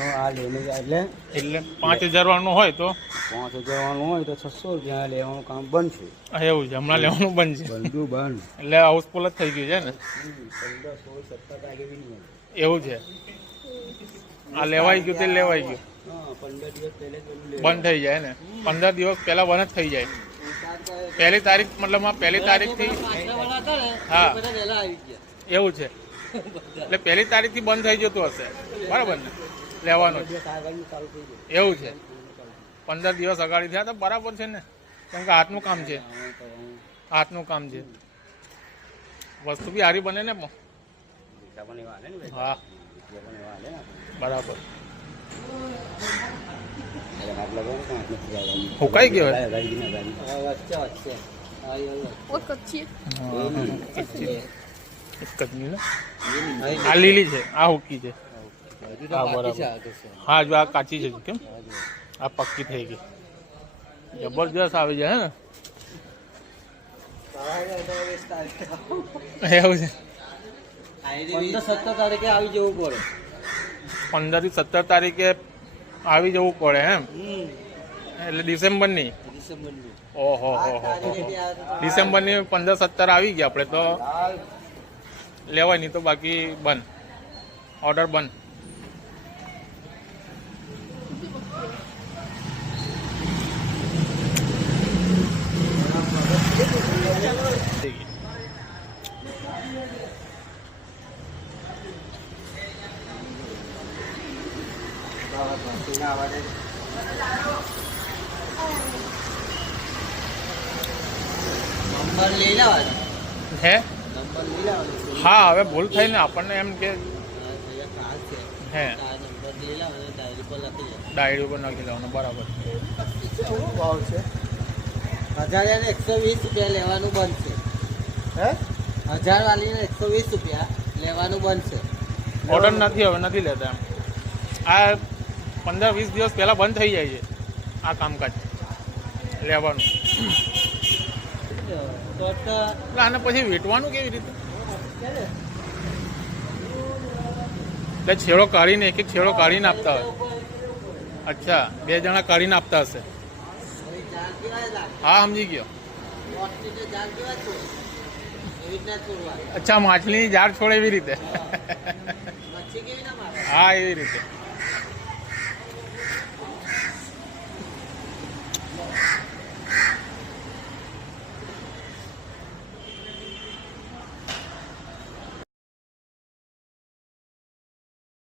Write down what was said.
આ લઈને જાય એટલે 5000 વાળનું હોય તો 5000 વાળું હોય તો 600 રૂપિયા લેવાનું કામ બંધ છે. એવું છે, હમણાં લેવાનું બંધ છે. બંધું બંધ એટલે હાઉસફુલ જ થઈ ગયું છે ને. 15, 16, 17 તારીખે બી નહીં મળે. એવું છે, આ લેવાઈ ગયું તે લેવાઈ ગયું. હા, 15 દિવસ પહેલે જ બધું બંધ થઈ જાય ને, 15 દિવસ પહેલા બંધ જ થઈ જાય. પહેલી તારીખ મતલબ પહેલી તારીખથી હા એવું છે, એટલે પહેલી તારીખથી બંધ થઈ જતું હશે બરાબર ને લેવાનું જ. ચાલુ થઈ ગયું. એવું છે, 15 દિવસ અગાડી થયા તો બરાબર છે ને, કેમ કે હાથનું કામ છે, હાથનું કામ છે. વસ્તુ બી સારી બને ને પણ. હા બરાબર. હુકાઈ ગયો આ લીલી છે, આ હુકી છે. હા બરાબર. હા જો આ કાચી છે, કેમ આ પક્કી થઈ ગઈ, જબરજસ્ત આવી જાય હે એવું છે. 15-17 તારીખે આવી જવું પડે. 15 થી 17 તારીખે આવી જવું પડે એમ, એટલે ડિસેમ્બરની. ઓહો ડિસેમ્બરની 15-17 આવી ગયા આપણે તો લેવાય, નહીં તો બાકી બંધ, ઓર્ડર બંધ. નંબર લઈ લેવાનો. હે નંબર લઈ લેવાનો. હા, હવે ભૂલ થઈ ને આપણને એમ કે હે નંબર લઈ લેવાનો, ડાયરી પર લખી લે. ડાયરી ઉપર નાખી લેવાનું બરાબર. શું ભાવ છે? 1120 રૂપિયા લેવાનું બંધ છે. હે 1000 વાળીને 120 રૂપિયા લેવાનું બંધ છે. ઓર્ડર નથી, હવે નથી લેતા એમ. આ 15-20 દિવસ પહેલા બંધ થઈ જાય છે આ કામકાજ લેવાનું. એટલે આને પછી વેચવાનું કેવી રીતે? એટલે છેડો કાઢીને એક છેડો કાઢીને આપતા હોય. અચ્છા, 2 જણા કાઢીને આપતા હશે. હા સમજી ગયો. અચ્છા, માછલીની જાળ છોડે એવી રીતે. હા એવી રીતે.